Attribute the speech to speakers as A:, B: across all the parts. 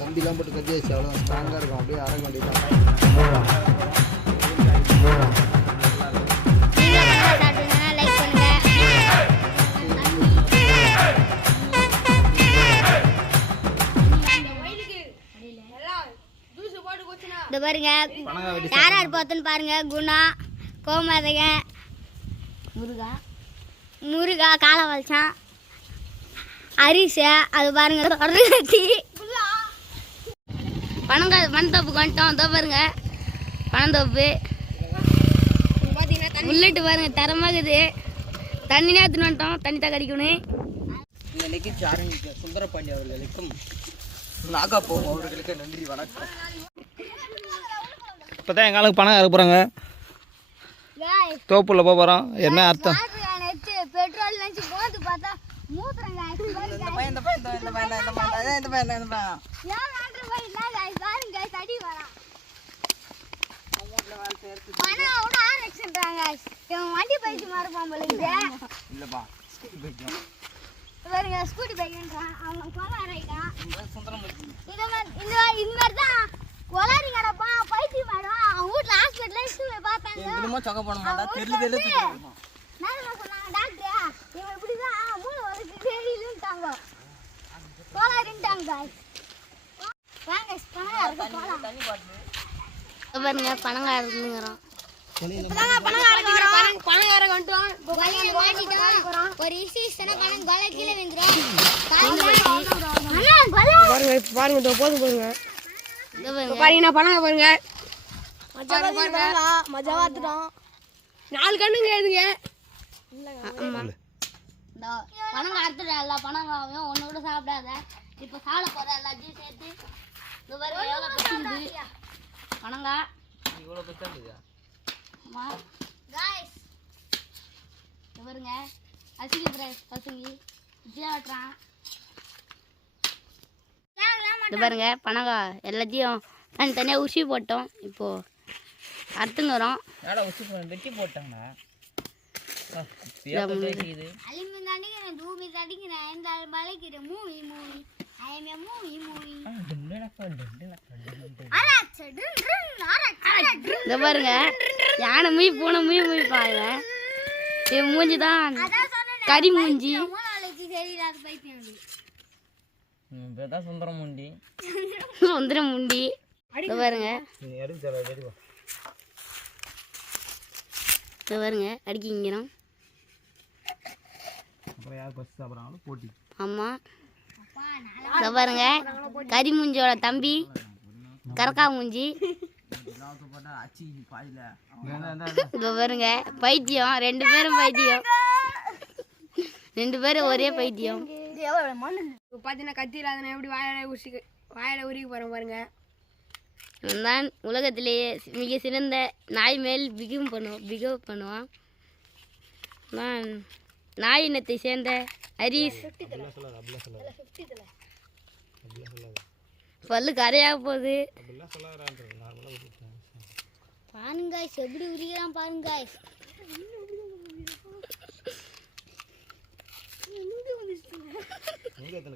A: கம்பிலாம் போட்டு கட்டி வச்சு அவ்வளோ ஸ்ட்ராங்காக இருக்கும். அப்படியே அரைக்க வேண்டியதான்
B: இந்த பாருங்க. யார் யார் பார்த்தோன்னு பாருங்க. குணா கோமதக முருகா முருகா காலை வலிச்சான் அரிசி அது பாருங்க. தொடர்ந்து கட்டி பணங்க பணத்தோப்புக்கு வந்துட்டோம். இதோ பாருங்க. பணத்தோப்பு புல்லட்டு பாருங்க. தரமாகுது. தண்ணி நேரத்துன்னு வந்துட்டோம். தண்ணி தான் கடிக்கணும்.
A: நிகழ்ச்சி ஆரம்பிக்க சுந்தரபாண்டி அவர்களுக்கும் நாகாப்போ அவர்களுக்கு நன்றி வணக்கம்.
C: இப்போ தான் எங்களுக்கு பணம் இறக்க போகிறாங்க தோப்புல போக போகிறோம் என்ன அர்த்தம்?
B: வண்டி பைக்கு மாறுப்பான் போல
A: இல்லைப்பா
B: பாருங்க ஸ்கூட்டி பைக்குன்றான் அவன் மாதிரி இந்த மாதிரி இந்த மாதிரி தான் கொலாரி கிடப்பான் பைத்தியம் மாடும் அவன் வீட்டில் ஹாஸ்பிட்டலில் இட்டு போய் பார்த்தாங்க
A: எங்களுமோ சொக்க போட மாட்டா தெரியல தெரியல
B: நான் என்ன சொன்னாங்க டாக்டர் இவன் இப்படிதான் மூணு வருஷத்துக்கு தெரியலன்ட்டாங்க கோளாறுன்ட்டாங்க வாங்க பணம் பாருங்க பணங்காரங்கிறோம்
D: பாருங்க பாருங்க இதோ போதும் பாருங்க. பாருங்க பணம் பாருங்க. மஜா பார்த்துட்டோம். நாலு கண்ணுங்க எதுங்க
B: அறுத்துட எல்லா பணம் ஒன்று கூட சாப்பிடாத. இப்போ சாப்பிட போற எல்லாத்தையும் சேர்த்து இந்த பாருங்க எவ்வளோ பசுங்குது பணங்கா.
A: இவ்வளோ பெருசா இல்லையா?
B: அம்மா காய்ஸ் இது பாருங்க அசிங்கி பிரைஸ் பசுங்கி விஜயா வெட்டுறான். இது பாருங்க பணங்கா எல்லாத்தையும் தனித்தனியாக உருசி போட்டோம். இப்போ
A: போன வெட்டி போட்டாங்கண்ணா.
B: இந்த மலைக்கிற movie movie IMA movie movie இந்த பாருங்க. யானை மூவி பூனை மூவி மூவி பாருங்க இது மூஞ்சி தான் கறி மூஞ்சி.
A: சுந்தரம் உண்டி
B: சுந்தரம் முண்டி. இது பாருங்க. இது பாருங்க அடிக்கிங்கிறோம்
C: அப்புறம் யார் ஃபஸ்ட் சாப்பிட்றாங்களோ போட்டி.
B: ஆமா. இதை பாருங்க கறி மூஞ்சியோட தம்பி கரக்கா மூஞ்சி. இதை பாருங்க பைத்தியம் ரெண்டு பேரும் பைத்தியம். ரெண்டு பேரும் ஒரே பைத்தியம்.
D: இப்போ பார்த்தீங்கன்னா கத்தி இல்லாத எப்படி வாயில உரிச்சு வாயில உருகி போகிறேன் பாருங்க.
B: இவன் தான் உலகத்திலேயே மிக சிறந்த நாய் மேல் பிகம் பண்ணுவோம் பிகவ் பண்ணுவான் நான் நாய் இனத்தை சேர்ந்த ஹரிஸ் பல்லு கரையாக போகுது. பாருங்க எப்படி உரிக்கிறான் பாருங்க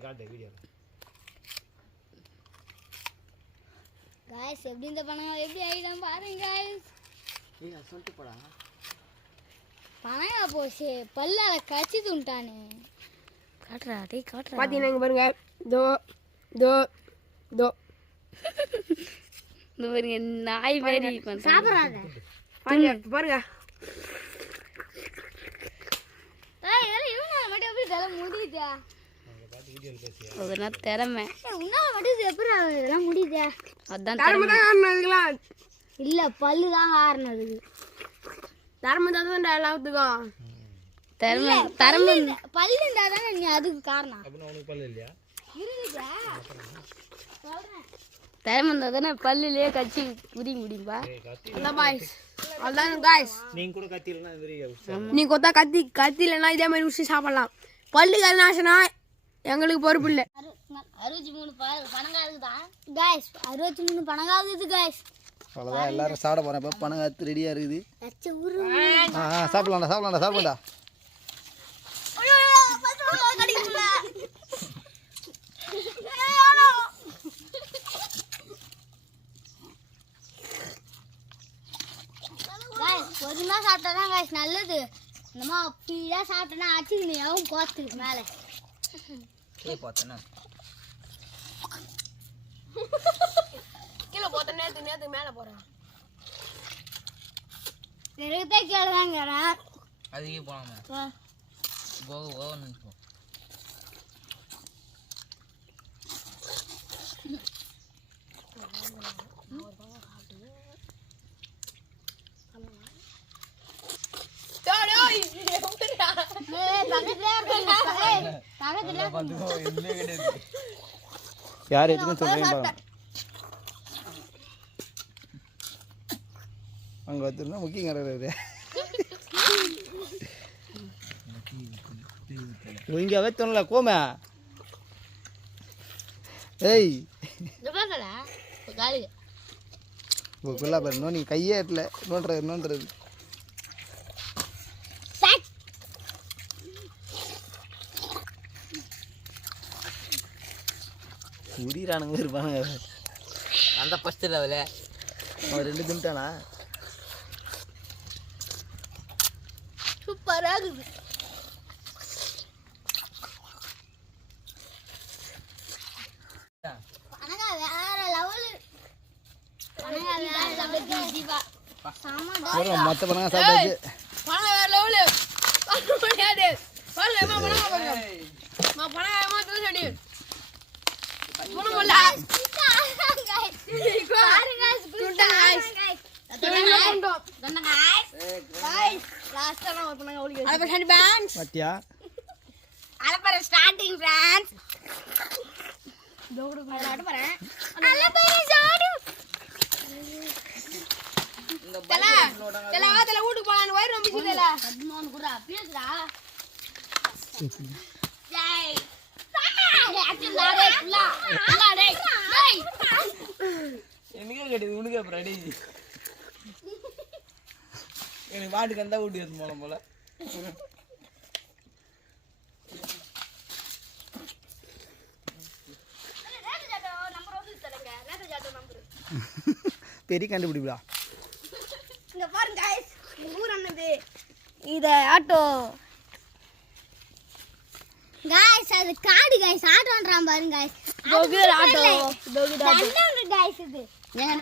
C: காட்டு வீடியோ?
B: காய்ஸ் எப்படி இந்த பணம்? எப்படி ஆயிடும் பாருங்க காய்ஸ்
A: சொல்லிட்டு போடா.
B: பணம் போச்சு. பல்லால கச்சி துண்டானே காட்டுறா டேய் காட்டுறா.
D: பார்த்தீங்கன்னா இங்க பாருங்க. தோ தோ தோ
B: இந்த பாருங்க நாய் மாரி சாப்பிடாத
D: பாருங்க
B: ஏய் இதெல்லாம் திறமை உன்னால மட்டும் எப்படி இதெல்லாம் முடியுதா? அதான்
D: தரம தான் இதுக்கெல்லாம்.
B: இல்ல பல்லு தான் காரணது
D: தரம தான் எல்லாத்துக்கும்
B: திறமை திறமை பல்லு இருந்தா தானே நீ அதுக்கு காரணம்.
C: அப்படின்னா உனக்கு பல்லு இல்லையா?
B: திறமை இருந்தா தானே பல்லுலயே கச்சி உரிக்க முடியும்பா?
D: அதான் பாய்ஸ் அதான் காய்ஸ்
C: நீங்கள் கூட கத்தி இல்லைன்னா
D: நீ கொத்தா கத்தி கத்தி இல்லைன்னா இதே மாதிரி உரிச்சு சாப்பிடலாம். பல்லு கருநாசனா எங்களுக்கு பொறுப்பு இல்லை.
B: அறுபத்தி மூணு பணங்காகுது தான் காய்ஸ் அறுபத்தி மூணு பணங்காகுது காய்ஸ்
E: அவ்வளோதான் எல்லாரும் சாப்பிட போகிறேன் இப்போ பணம் காத்து ரெடியாக இருக்குது ஆ சாப்பிட்லாம்டா சாப்பிட்லாம்டா சாப்பிடா
B: பொறுமையாக சாப்பிட்டா தான் guys நல்லது. நம்ம அப்படியா சாப்பிட்டோன்னா அடிச்சுக்கணும் எவன் போத்துக்கு மேலே.
A: கே பார்த்தேன்னா.
D: கீழே போத்த நேரத்துக்கு நேரத்துக்கு மேலே போகிறேன்
B: நிறைய கேளுதாங்கிறேன்
A: அதுக்கே போகலாமே கோ ஓவன் நினைப்போம்.
B: பக்கத்துல
E: யார் எதுக்கும் சொல்கிறேன் பாருங்க. அங்கே வந்துருந்தா முக்கியங்கிறாரு ஒழுங்காவே தோணல கோமே. ஏய்.
B: காலி.
E: கொல்லா பாரு நோனி கையே எட்டல நோண்டுறது நோண்டுறது உரிறானுங்க இருப்பானுங்க
A: அந்த ஃபஸ்ட்டு லெவலு
E: அவன் ரெண்டு தின்ட்டானா?
B: சூப்பராக இருக்குது
E: மொத்த பணங்க சாப்பிட்டாச்சு
D: பணம் வேறு லெவலு பண்ண முடியாது. பணம் ஏமா
B: பிரான்ஸ்
D: வீட்டுக்கு போகலாம் வயிறு நம்பிச்சு தெரியல
A: எனக்கே கிடையாது உனக்கு அப்புறம் அடி எனக்கு வாட்டுக்கு வந்தா வீட்டுக்கு எடுத்து போகலாம் போல
E: பெரிய கண்டுபிடிப்பா
D: இங்க பாருங்க ஊர் இத ஆட்டோ.
B: காய்ஸ் அது காடு காய்ஸ் ஆட்டோன்றான் பாருங்க காய்ஸ்
D: தொகுர் ஆட்டோ. தொகுர்
B: காய்ஸ் இது.